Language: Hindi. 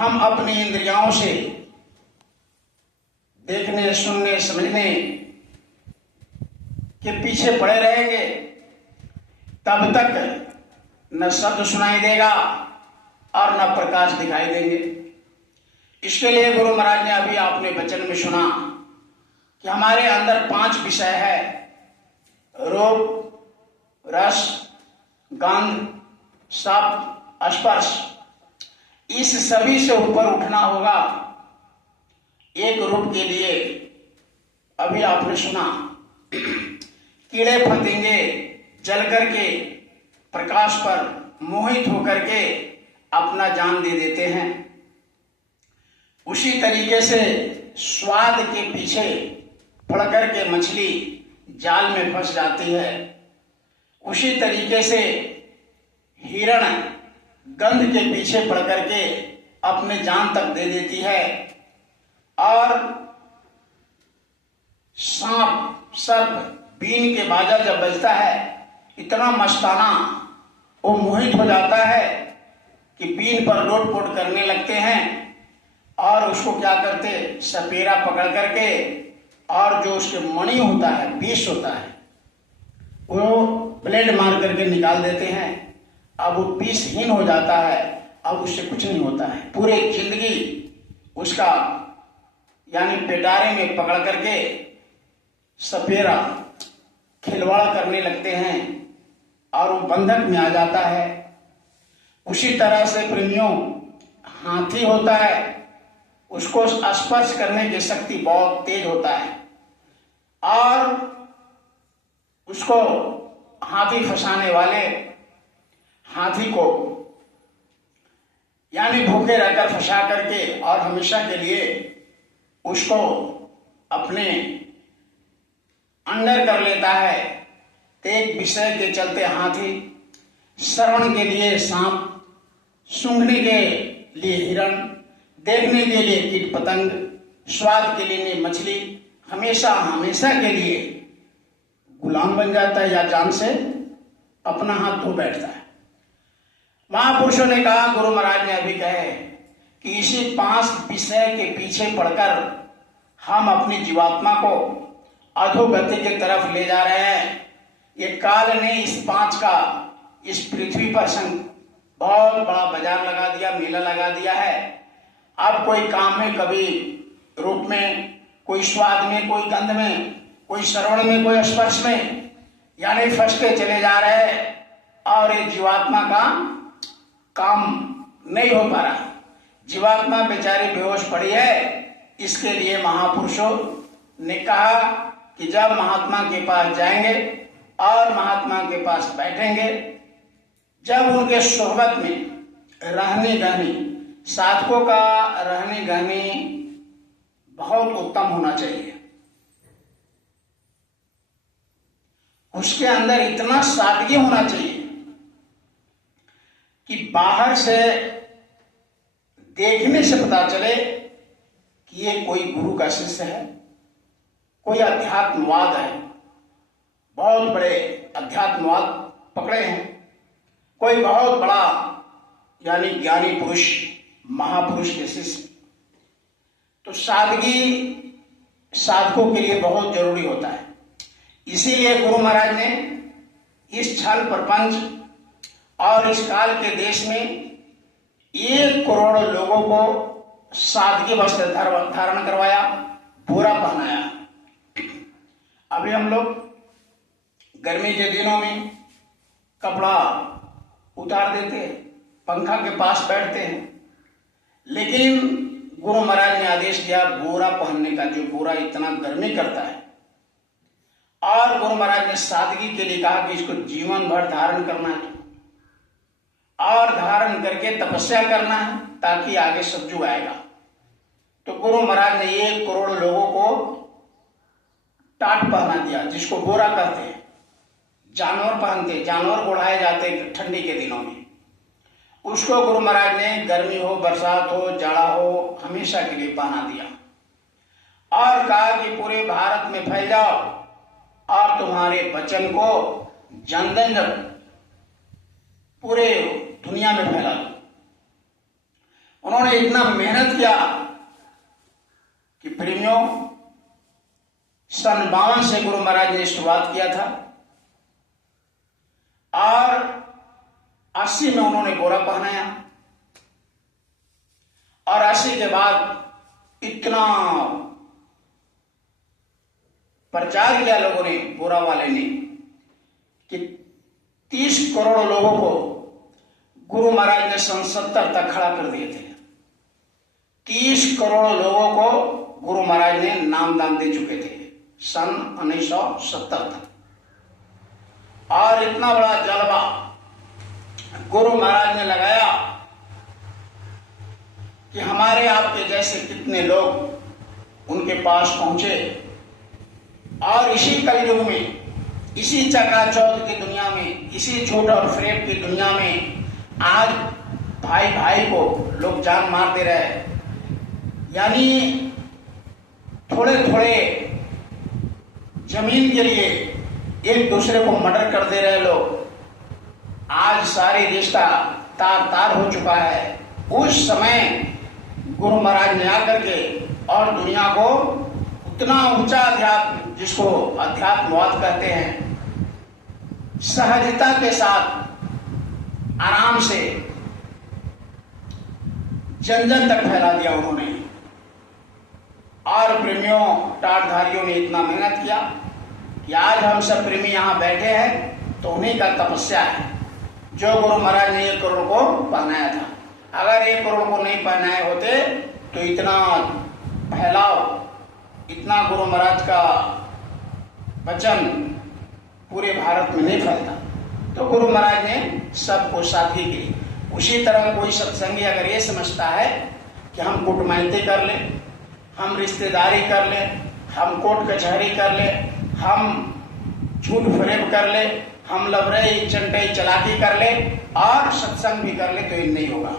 हम अपनी इंद्रियों से देखने, सुनने, समझने के पीछे पड़े रहेंगे, तब तक न शब्द सुनाई देगा और न प्रकाश दिखाई देंगे। इसके लिए गुरु महाराज ने अभी आपने वचन में सुना कि हमारे अंदर 5 विषय है: रूप, रस, गंध, शब्द, स्पर्श। इस सभी से ऊपर उठना होगा। एक रूप के लिए अभी आपने सुना, कीड़े फतिंगे जल करके प्रकाश पर मोहित होकर के अपना जान दे देते हैं। उसी तरीके से स्वाद के पीछे पड़ करके मछली जाल में फंस जाती है। उसी तरीके से हिरण गंध के पीछे पड़ करके अपने जान तक दे देती है। और सांप, सर्प, बीन के बाजा जब बजता है, इतना मस्ताना वो मोहित हो जाता है कि बीन पर लोटपोट करने लगते हैं और उसको क्या करते, सपेरा पकड़ करके और जो उसके मणि होता है, विष होता है, वो ब्लेड मार करके निकाल देते हैं। अब वो विषहीन हो जाता है, अब उससे कुछ नहीं होता है। पूरे जिंदगी उसका यानी पेटारे में पकड़ करके सपेरा खिलवाड़ करने लगते हैं और वो बंधक में आ जाता है। उसी तरह से प्रेमियों, हाथी होता है, उसको स्पर्श करने की शक्ति बहुत तेज होता है और उसको हाथी फंसाने वाले हाथी को यानी भूखे रहकर फंसा करके और हमेशा के लिए उसको अपने अंडर कर लेता है। एक विषय के चलते हाथी, श्रवण के लिए सांप, सूंघने के लिए हिरण, देखने के लिए कीट पतंग, स्वाद के लिए मछली, हमेशा हमेशा के लिए गुलाम बन जाता है या जान से अपना हाथ धो बैठता है। महापुरुषों ने कहा, गुरु महाराज ने अभी कहे कि इसी 5 विषय के पीछे पड़कर हम अपनी जीवात्मा को अधोगति की तरफ ले जा रहे हैं। ये काल ने इस 5 का इस पृथ्वी पर बहुत बड़ा बाजार लगा दिया, मेला लगा दिया है। अब कोई काम में, कभी रूप में, कोई स्वाद में, कोई गंध में, कोई श्रवण में, कोई स्पर्श में, यानी फंसते चले जा रहे हैं और ये जीवात्मा का काम नहीं हो पा रहा। जीवात्मा बेचारी बेहोश पड़ी है। इसके लिए महापुरुषों ने कहा कि जब महात्मा के पास जाएंगे और महात्मा के पास बैठेंगे, जब उनके सोहबत में रहनी गहनी, साधकों का रहनी गहनी बहुत उत्तम होना चाहिए। उसके अंदर इतना सादगी होना चाहिए कि बाहर से देखने से पता चले कि ये कोई गुरु का शिष्य है, कोई अध्यात्मवाद है, बहुत बड़े अध्यात्मवाद पकड़े हैं, कोई बहुत बड़ा यानी ज्ञानी पुरुष, महापुरुष के शिष्य। तो सादगी साधकों के लिए बहुत जरूरी होता है। इसीलिए गुरु महाराज ने इस छल प्रपंच और इस काल के देश में 1 करोड़ लोगों को सादगी वस्त्र धारण करवाया, बोरा पहनाया। अभी हम लोग गर्मी के दिनों में कपड़ा उतार देते हैं, पंखा के पास बैठते हैं, लेकिन गुरु महाराज ने आदेश दिया बोरा पहनने का, जो बोरा इतना गर्मी करता है। और गुरु महाराज ने सादगी के लिए कहा कि इसको जीवन भर धारण करना है और धारण करके तपस्या करना है ताकि आगे सतयुग आएगा। तो गुरु महाराज ने 1 करोड़ लोगों को टाट पहना दिया, जिसको बोरा कहते हैं। जानवर पहनते, जानवर उड़ाए जाते ठंडी के दिनों में, उसको गुरु महाराज ने गर्मी हो, बरसात हो, जाड़ा हो, हमेशा के लिए पहना दिया और कहा कि पूरे भारत में फैल जाओ और तुम्हारे वचन को जन पूरे दुनिया में फैला दो। उन्होंने इतना मेहनत किया कि प्रेमियों, सन 52 से गुरु महाराज ने शुरुआत किया था और 80 में उन्होंने गोरा पहनाया और 80 के बाद इतना प्रचार किया लोगों ने, गोरा वाले ने, कि 30 करोड़ लोगों को गुरु महाराज ने सन 70 तक खड़ा कर दिए थे। 30 करोड़ लोगों को गुरु महाराज ने नामदान दे चुके थे सन 1970 तक। और इतना बड़ा जलवा गुरु महाराज ने लगाया कि हमारे आपके जैसे कितने लोग उनके पास पहुंचे। और इसी कलयुग में, इसी चकाचौंध की दुनिया में, इसी झूठ और फरेब की दुनिया में आज भाई भाई को लोग जान मार दे रहे हैं। यानी थोड़े थोड़े जमीन के लिए एक दूसरे को मर्डर कर दे रहे लोग। आज सारी रिश्ता तार तार हो चुका है। उस समय गुरु महाराज ने आकर के और दुनिया को उतना ऊंचा अध्यात्म, जिसको अध्यात्मवाद कहते हैं, सहजता के साथ आराम से जन जन तक फैला दिया उन्होंने। और प्रेमियों, टाटधारियों ने इतना मेहनत किया कि आज हम सब प्रेमी यहां बैठे हैं तो उन्हीं का तपस्या है जो गुरु महाराज ने 1 करोड़ को पहनाया था। अगर 1 करोड़ को नहीं पहनाए होते तो इतना फैलाव, इतना गुरु महाराज का वचन पूरे भारत में नहीं फैलता। तो गुरु महाराज ने सबको साथी की। उसी तरह कोई सत्संगी अगर ये समझता है कि हम कुटमैती कर ले, हम रिश्तेदारी कर ले, हम कोर्ट कचहरी कर ले, हम झूठ फरेब कर ले, हम लबरई चंटई चलाकी कर ले और सत्संग भी कर ले, तो ये नहीं होगा।